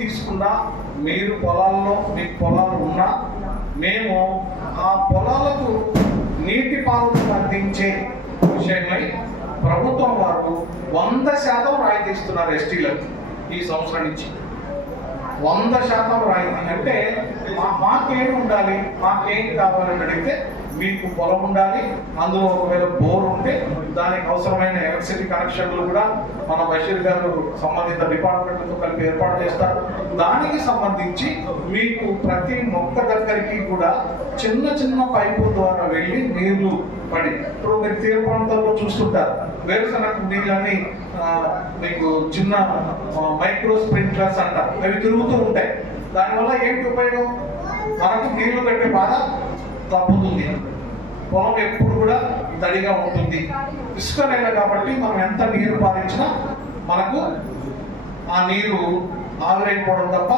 తీసుకున్నా, మీరు పొలాల్లో మీకు పొలాలు ఉన్నా, మేము ఆ పొలాలకు నీటి పాలన అందించే విషయమై ప్రభుత్వం వారు 100% రాయితీ ఇస్తున్నారు ఎస్టీలకు. ఈ సంవత్సరం నుంచి 100% రాయితీ. అంటే మాకేం ఉండాలి, మాకేం కావాలని అడిగితే మీకు పొలం ఉండాలి, అందులో ఒకవేళ బోర్ ఉంటే దానికి అవసరమైన ఎలక్ట్రిసిటీ కనెక్షన్లు కూడా మన బషీర్ గారు సంబంధిత డిపార్ట్మెంట్లతో కలిపి ఏర్పాటు చేస్తారు. దానికి సంబంధించి మీకు ప్రతి మొక్క దగ్గరికి కూడా చిన్న చిన్న పైపు ద్వారా వెళ్ళి నీళ్లు పడి, ఇప్పుడు మీరు తీర ప్రాంతాల్లో చూస్తుంటారు వేరుశనగ నీళ్ళని మీకు చిన్న మైక్రో స్ప్రింక్లర్స్ అంటారు, అవి తిరుగుతూ ఉంటాయి. దానివల్ల ఏంటి ఉపయోగం? మనకు నీళ్లు పెట్టే బాధ తప్పుతుంది, పొలం ఎప్పుడు కూడా తడిగా ఉంటుంది. ఇసుక నేల కాబట్టి మనం ఎంత నీరు పారించినా మనకు ఆ నీరు ఆవిరైపోవడం తప్ప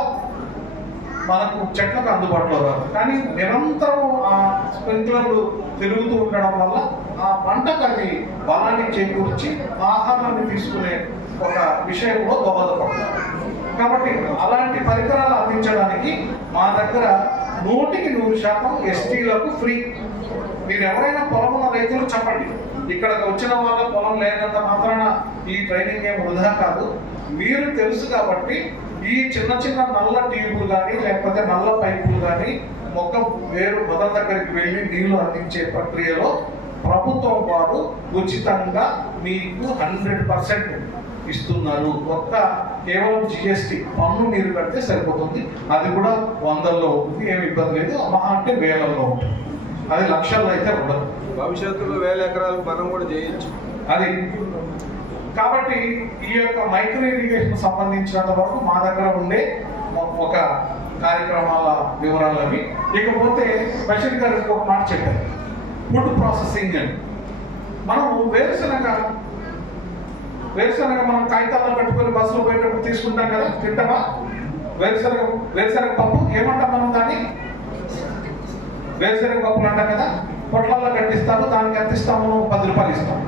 మనకు చెట్లకు అందుబాటులో రాదు. కానీ నిరంతరం ఆ స్ప్రింక్లర్లు తిరుగుతూ ఉండడం వల్ల ఆ పంటకు అది బలాన్ని చేకూర్చి ఆహారాన్ని తీసుకునే ఒక విషయంలో దోహదపడతారు. కాబట్టి అలాంటి పరికరాలు అందించడానికి మా దగ్గర 100% ఎస్టీలకు ఫ్రీ. మీరు ఎవరైనా పొలం ఉన్న రైతులు చెప్పండి, ఇక్కడికి వచ్చిన వాళ్ళ పొలం లేనంత మాత్రాన ఈ ట్రైనింగ్ ఏం వృధా కాదు. మీరు తెలుసు కాబట్టి ఈ చిన్న చిన్న నల్ల ట్యూబులు కానీ లేకపోతే నల్ల పైపులు కానీ మొక్క వేరు మొదల దగ్గరికి వెళ్ళి నీళ్లు అందించే ప్రక్రియలో ప్రభుత్వం వారు ఉచితంగా మీకు 100% ఇస్తున్నారు. కేవలం జిఎస్టీ పన్ను మీరు కడితే సరిపోతుంది. అది కూడా 100లో ఉంటుంది, ఏమి ఇబ్బంది లేదు. మహా అంటే 1000లో ఉంటుంది, అది లక్షల్లో అయితే ఉండదు. భవిష్యత్తులో 1000 ఎకరాలు మనం కూడా చేయొచ్చు అది. కాబట్టి ఈ యొక్క మైక్రో ఇరిగేషన్ సంబంధించినంత వరకు మా దగ్గర ఉండే ఒక కార్యక్రమాల వివరాలు అవి. ఇకపోతే బషీర్ గారు ఇంకొక మాట చెప్పారు, ఫుడ్ ప్రాసెసింగ్ అని. మనం వేరుశనగ మనం కాగితాల్లో పెట్టుకొని బస్సులో పోయేటప్పుడు తీసుకుంటాం కదా, తింటామా? వేరుశనగ పప్పు ఏమంటాం మనం దాన్ని? వేరుశనగ పప్పులు అంటాం కదా, పొట్లాల్లో కట్టిస్తారు, దానికి ఎంత ఇస్తాము? 10 రూపాయలు ఇస్తాం.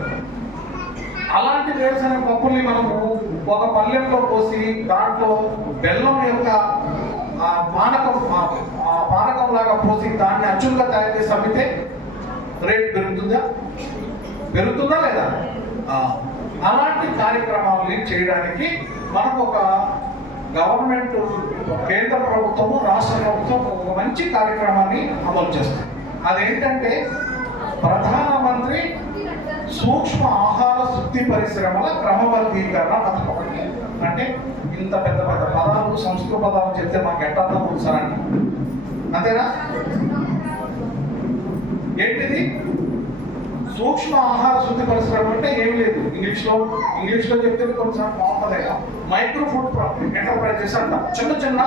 అలాంటి వేరుశనగ పప్పుల్ని మనము ఒక పళ్ళెంలో పోసి దాంట్లో బెల్లం యొక్క పానకం లాగా పోసి దాన్ని అచ్చులుగా తయారు చేసి అమ్మితే రేట్ పెరుగుతుందా లేదా? అలాంటి కార్యక్రమాలని చేయడానికి మనకు ఒక గవర్నమెంట్, కేంద్ర ప్రభుత్వము రాష్ట్ర ప్రభుత్వం ఒక మంచి కార్యక్రమాన్ని అమలు చేస్తుంది. అదేంటంటే ప్రధానమంత్రి సూక్ష్మ ఆహార శుద్ధి పరిశ్రమల క్రమబద్ధీకరణ పథకం. అంటే ఇంత పెద్ద పెద్ద పదాలు, సంస్కృత పదాలు చెప్తే మాకు ఎట్లా తెలుసారండి? అంతేనా? ఏంటిది సూక్ష్మ ఆహార శుద్ధి పరిశ్రమ అంటే ఏం లేదు, ఇంగ్లీష్లో చెప్తే కొన్నిసార్లు బాగుంటుంది. మైక్రో ఫుడ్ ఎంటర్ప్రైజెస్ అంట, చిన్న చిన్న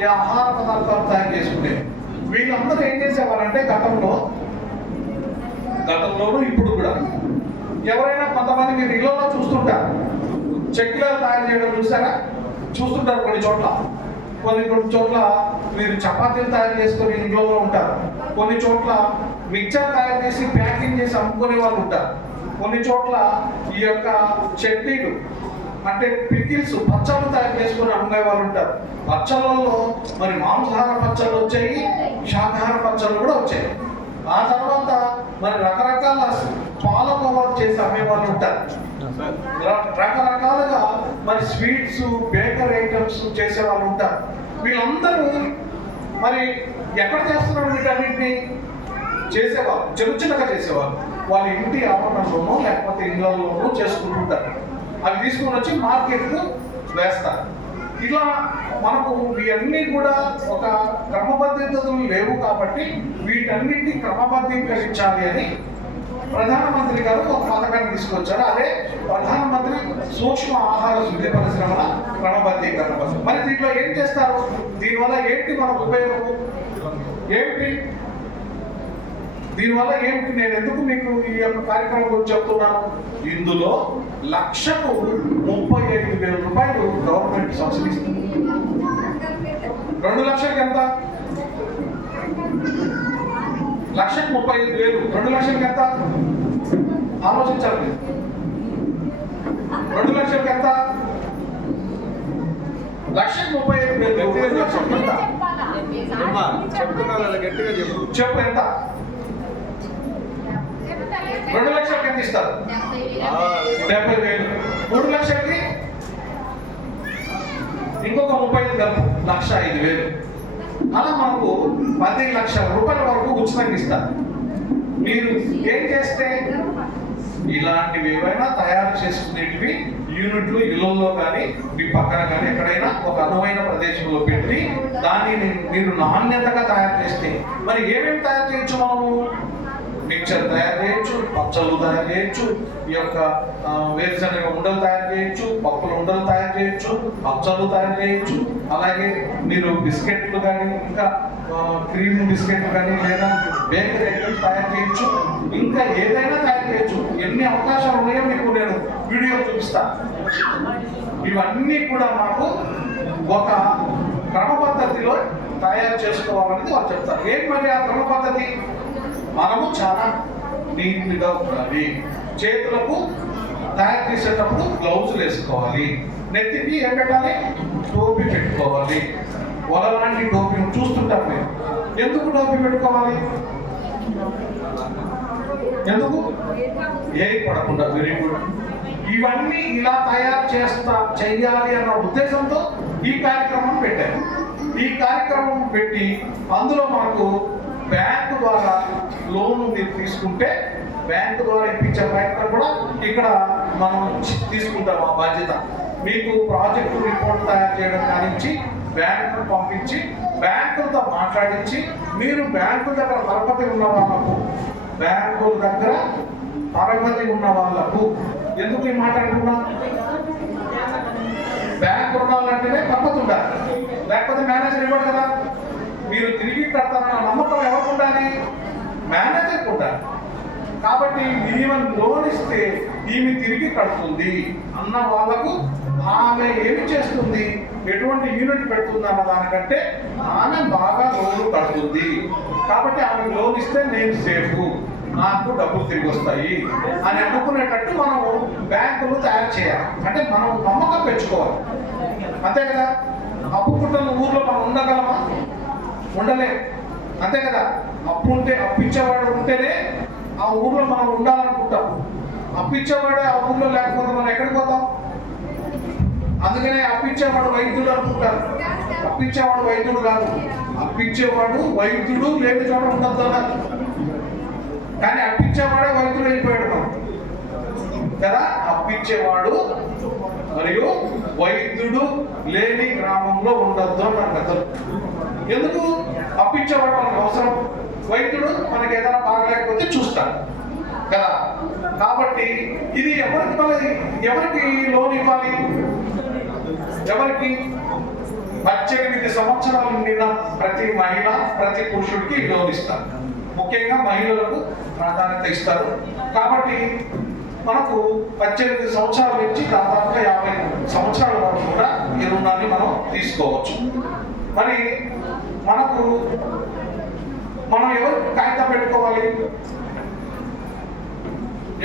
ఈ ఆహార పదార్థాలు తయారు చేసుకుంటే వీళ్ళందరూ ఏం చేసేవారంటే గతంలోనూ ఇప్పుడు కూడా ఎవరైనా కొంతమంది మీరు ఇళ్లలో చూస్తుంటారు, చెక్కలు తయారు చేయడం చూస్తుంటారు. కొన్ని చోట్ల మీరు చపాతీలు తయారు చేసుకొని ఇంట్లో ఉంటారు, కొన్ని చోట్ల మిక్చర్ తయారు చేసి ప్యాకింగ్ చేసి అమ్ముకునే వాళ్ళు ఉంటారు, కొన్ని చోట్ల ఈ యొక్క చట్నీలు అంటే పికిల్స్, పచ్చళ్ళు తయారు చేసుకొని అమ్మే వాళ్ళు ఉంటారు. పచ్చళ్ళల్లో మరి మాంసాహార పచ్చళ్ళు వచ్చాయి, శాకాహార పచ్చళ్ళు కూడా వచ్చాయి. ఆ తర్వాత మరి రకరకాల పాలకోవాలు చేసి అమ్మే వాళ్ళు ఉంటారు, రకరకాలుగా మరి స్వీట్స్, బేకరీ ఐటమ్స్ చేసే వాళ్ళు ఉంటారు. వీళ్ళందరూ మరి ఎక్కడ చేస్తున్నారు? వీటన్నింటినీ చేసేవాళ్ళు చిన్నగా చేసేవాళ్ళు వాళ్ళ ఇంటి ఆవరణలోనూ లేకపోతే ఇళ్లలోనూ చేసుకుంటుంటారు. అవి తీసుకొని వచ్చి మార్కెట్కు వేస్తారు. ఇలా మనకు ఇవన్నీ కూడా ఒక క్రమబద్ధతలు లేవు కాబట్టి వీటన్నిటిని క్రమబద్ధీకరించాలి అని ప్రధానమంత్రి గారు ఒక పథకాన్ని తీసుకొచ్చారు. అదే ప్రధానమంత్రి సూక్ష్మ ఆహార శుద్ధి పరిశ్రమల క్రమబద్ధీకరణ పథకం. మరి దీంట్లో ఏం చేస్తారు? దీనివల్ల ఏంటి మనకు ఉపయోగం? నేను ఎందుకు మీకు ఈ యొక్క కార్యక్రమం గురించి చెప్తున్నాను? ఇందులో లక్షకు 35,000 రూపాయలు గవర్నమెంట్ సబ్సిడీ ఇస్తుంది. 2 లక్షలకి ఎంత? లక్షకు 35,000. 2 లక్షలకి ఎంత? ఆలోచించాలి. 2 లక్షలకి ఎంత? 1,35,000 గట్టిగా రెండు లక్షలు ఎంత? అమ్మా, చెప్తున్నా కదా, గట్టిగా చెప్పు. చెప్పు ఎంత? 2 లక్షలకి ఎంత ఇస్తారు? 70,000. 3 లక్షలకి ఇంకొక 35 కలిపి 1,05,000. అలా మనకు 10 లక్షల రూపాయల వరకు ఉచితంగా ఇస్తారు. మీరు ఏం చేస్తే ఇలాంటివి ఏవైనా తయారు చేసుకునేటివి యూనిట్లు ఇళ్లలో కానీ మీ పక్కన కానీ ఎక్కడైనా ఒక అనువైన ప్రదేశంలో పెట్టి దాన్ని మీరు నాణ్యతగా తయారు చేస్తే మరి ఏమేమి తయారు చేయొచ్చు? మనము మిక్చర్ తయారు చేయొచ్చు, పచ్చళ్ళు తయారు చేయొచ్చు, ఈ యొక్క వేరుశనగ ఉండలు తయారు చేయొచ్చు, పప్పుల ఉండలు తయారు చేయొచ్చు, పచ్చళ్ళు తయారు చేయొచ్చు. అలాగే మీరు బిస్కెట్లు కానీ ఇంకా క్రీమ్ బిస్కెట్లు కానీ లేదా బేకరీ ఐటమ్స్ తయారు చేయొచ్చు. ఇంకా ఏదైనా తయారు చేయొచ్చు. ఎన్ని అవకాశాలు ఉన్నాయో మీకు నేను వీడియో చూపిస్తాను. ఇవన్నీ కూడా మాకు ఒక క్రమ పద్ధతిలో తయారు చేసుకోవాలనేది వాళ్ళు చెప్తారు. ఏం మరి ఆ క్రమ పద్ధతి? మనము చాలా నీట్గా ఉండాలి. చేతులకు తయారు చేసేటప్పుడు గ్లౌజులు వేసుకోవాలి. నెత్తికి ఏం పెట్టాలి? టోపీ పెట్టుకోవాలి. వలలాంటి టోపీ చూస్తుంటారు మీరు. ఎందుకు టోపీ పెట్టుకోవాలి? ఎందుకు? ఏది పడకుండా. Very good. ఇవన్నీ ఇలా తయారు చెయ్యాలి అన్న ఉద్దేశంతో ఈ కార్యక్రమం పెట్టారు. ఈ కార్యక్రమం పెట్టి అందులో మనకు బ్యాంకు ద్వారా లోన్ మీరు తీసుకుంటే బ్యాంకు ద్వారా ఇప్పించే ప్రయత్నం కూడా ఇక్కడ మనం తీసుకుంటాం. ఆ బాధ్యత మీకు ప్రాజెక్టు రిపోర్ట్ తయారు చేయడం కానించి బ్యాంకు పంపించి బ్యాంకులతో మాట్లాడించి మీరు బ్యాంకు దగ్గర పరపతి ఉన్న వాళ్ళకు బ్యాంకుల దగ్గర పరపతి ఉన్న వాళ్ళకు ఎందుకు ఈ మాట అంటున్నా? బ్యాంకు రుణాలంటేనే పరపతి ఉండాలి, లేకపోతే మేనేజర్ ఇవ్వడు కదా. మీరు తిరిగి కడతారన్న నమ్మకం ఎవరికి ఉండాలి? మేనేజర్కి ఉండాలి. కాబట్టి ఈవెన్ లోన్ ఇస్తే ఈమె తిరిగి కడుతుంది అన్న వాళ్ళకు ఆమె ఏమి చేస్తుంది, ఎటువంటి యూనిట్ పెడుతుంది అన్న దానికంటే ఆమె బాగా లోన్ కడుతుంది. కాబట్టి ఆమె లోన్ ఇస్తే నేను సేఫ్, నాకు డబ్బులు తిరిగి వస్తాయి అని అనుకునేటట్టు మనం బ్యాంకులు తయారు చేయాలి. అంటే మనం నమ్మకం పెంచుకోవాలి. అంతే కదా. అప్పు పుట్టిన ఊర్లో మనం ఉండగలమా? ఉండలే. అంతే కదా. అప్పు ఉంటే అప్పిచ్చేవాడు ఉంటేనే ఆ ఊర్లో మనం ఉండాలనుకుంటాం. అప్పిచ్చేవాడే ఆ ఊర్లో లేకపోతే మనం ఎక్కడికి పోతాం? అందుకనే అప్పిచ్చేవాడు వైద్యుడు అనుకుంటారు. అప్పిచ్చేవాడు వైద్యుడు కాదు, అప్పిచ్చేవాడు వైద్యుడు లేని చోట ఉండద్దు అన్నారు. కానీ అప్పిచ్చేవాడే వైద్యుడు అయిపోయాడు కదా. అప్పిచ్చేవాడు మరియు వైద్యుడు లేని గ్రామంలో ఉండద్దు అన్నారు పెద్దలు. ఎందుకు? అప్పిచ్చేవాడు మనకు అవసరం, వైద్యుడు మనకి ఏదైనా బాగలేకపోతే చూస్తాడు కదా. కాబట్టి ఇది ఎవరికి లోన్ ఇవ్వాలి? ఎవరికి? 18 సంవత్సరాలు నిండిన ప్రతి మహిళ ప్రతి పురుషుడికి లోన్ ఇస్తారు. ముఖ్యంగా మహిళలకు ప్రాధాన్యత ఇస్తారు. కాబట్టి మనకు 18 సంవత్సరాల నుంచి దాదాపుగా 50 సంవత్సరాల వరకు కూడా ఈ రుణాన్ని మనం తీసుకోవచ్చు. మరి మనం ఎవరు కాగితం పెట్టుకోవాలి?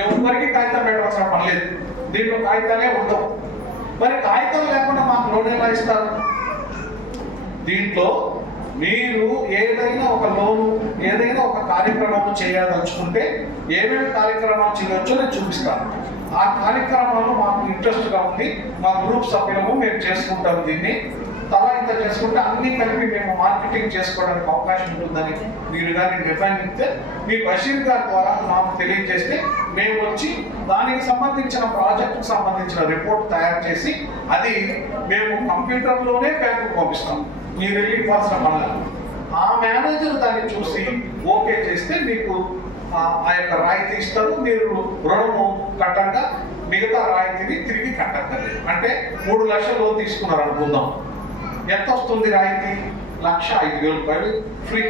ఎవరికి కాగితం పెట్టవలసిన పని లేదు. దీంట్లో కాగితాలే ఉండవు. మరి కాగితం లేకుండా మాకు లోన్ ఎలా ఇస్తారు? దీంట్లో మీరు ఏదైనా ఒక లోను ఏదైనా ఒక కార్యక్రమం చేయదలుచుకుంటే ఏమేమి కార్యక్రమాలు చేయవచ్చో నేను చూపిస్తాను. ఆ కార్యక్రమాలు మాకు ఇంట్రెస్ట్గా ఉంది, మా గ్రూప్ సభ్యులము మేము చేసుకుంటాము. దీన్ని తలా ఇంత చేసుకుంటే అన్ని కలిపి మేము మార్కెటింగ్ చేసుకోవడానికి అవకాశం ఉంటుందని మీరు కానీ నిర్ణయిస్తే మీ బషీర్ గారి ద్వారా మాకు తెలియజేస్తే మేము వచ్చి దానికి సంబంధించిన ప్రాజెక్టుకు సంబంధించిన రిపోర్ట్ తయారు చేసి అది మేము కంప్యూటర్లోనే బ్యాంకుకు పంపిస్తాం. మీరు వెళ్ళి ఇవ్వాల్సిన పనులు. ఆ మేనేజర్ దాన్ని చూసి ఓకే చేస్తే మీకు ఆ యొక్క రాయితీ ఇస్తారు. మీరు రుణము కట్టంగా మిగతా రాయితీని తిరిగి కట్టక్కర్లేదు. అంటే 3 లక్షలు లోన్ తీసుకున్నారు అనుకుందాం. ఎంత వస్తుంది రాయితీ? 1,05,000 రూపాయలు ఫ్రీ.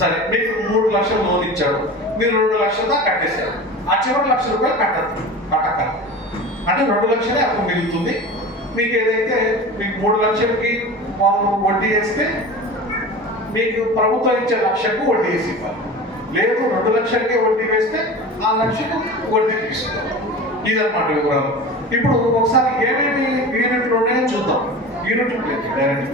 సరే, మీకు 3 లక్షలు లోన్ ఇచ్చాడు, మీరు 2 లక్షలు దాకా కట్టేశారు. ఆ చివరి 1,00,000 రూపాయలు కట్టక్కర్లేదు. అంటే 2 లక్షలే అప్పుడు మిగులుతుంది. మీకు ఏదైతే మీకు 3 లక్షలకి వాళ్ళు వడ్డీ వేస్తే మీకు ప్రభుత్వం ఇచ్చే 1,00,000కు వడ్డీ వేసి ఇవ్వాలి. లేదు 2 లక్షలకే వడ్డీ వేస్తే ఆ 1,00,000కు వడ్డీ తీసుకోవాలి. ఇదన్నమాట వివరాలు. ఇప్పుడు ఒకసారి ఏమేమి యూనిట్లు ఉన్నాయో చూద్దాం. Unit place direct